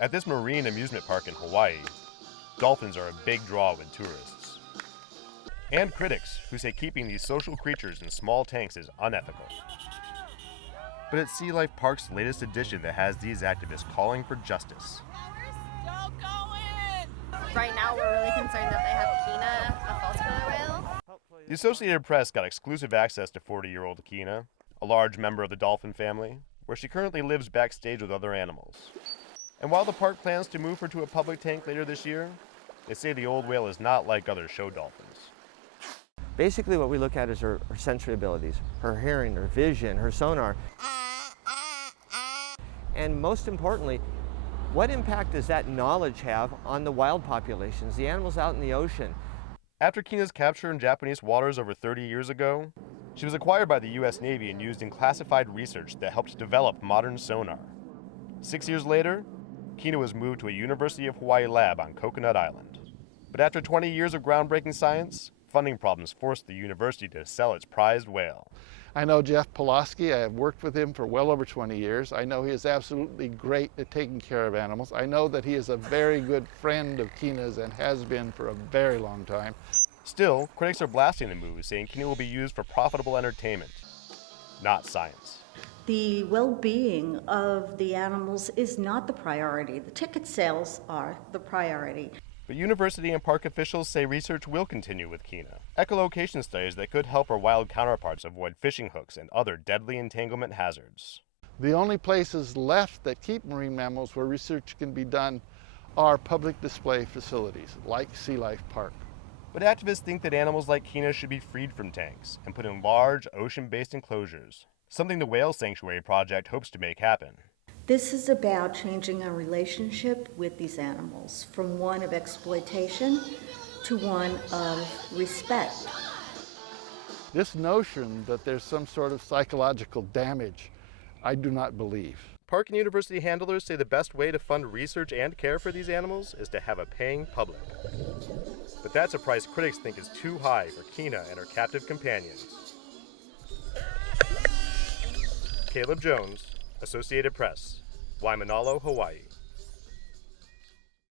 At this marine amusement park in Hawaii, dolphins are a big draw with tourists. And critics who say keeping these social creatures in small tanks is unethical. But it's Sea Life Park's latest edition that has these activists calling for justice. Don't go in! Right now we're really concerned that they have Kina, a false killer whale. The Associated Press got exclusive access to 40-year-old Kina, a large member of the dolphin family, where she currently lives backstage with other animals. And while the park plans to move her to a public tank later this year, they say the old whale is not like other show dolphins. Basically what we look at is her sensory abilities, her hearing, her vision, her sonar. And most importantly, what impact does that knowledge have on the wild populations, the animals out in the ocean? After Kina's capture in Japanese waters over 30 years ago, she was acquired by the US Navy and used in classified research that helped develop modern sonar. 6 years later, Kina was moved to a University of Hawaii lab on Coconut Island. But after 20 years of groundbreaking science, funding problems forced the university to sell its prized whale. I know Jeff Pawloski. I have worked with him for well over 20 years. I know he is absolutely great at taking care of animals. I know that he is a very good friend of Kina's and has been for a very long time. Still, critics are blasting the move, saying Kina will be used for profitable entertainment, not science. The well-being of the animals is not the priority. The ticket sales are the priority. But university and park officials say research will continue with Kina. Echolocation studies that could help her wild counterparts avoid fishing hooks and other deadly entanglement hazards. The only places left that keep marine mammals where research can be done are public display facilities like Sea Life Park. But activists think that animals like Kina should be freed from tanks and put in large ocean-based enclosures, something the Whale Sanctuary Project hopes to make happen. This is about changing our relationship with these animals from one of exploitation to one of respect. This notion that there's some sort of psychological damage, I do not believe. Park and university handlers say the best way to fund research and care for these animals is to have a paying public. But that's a price critics think is too high for Kina and her captive companions. Caleb Jones, Associated Press, Waimanalo, Hawaii.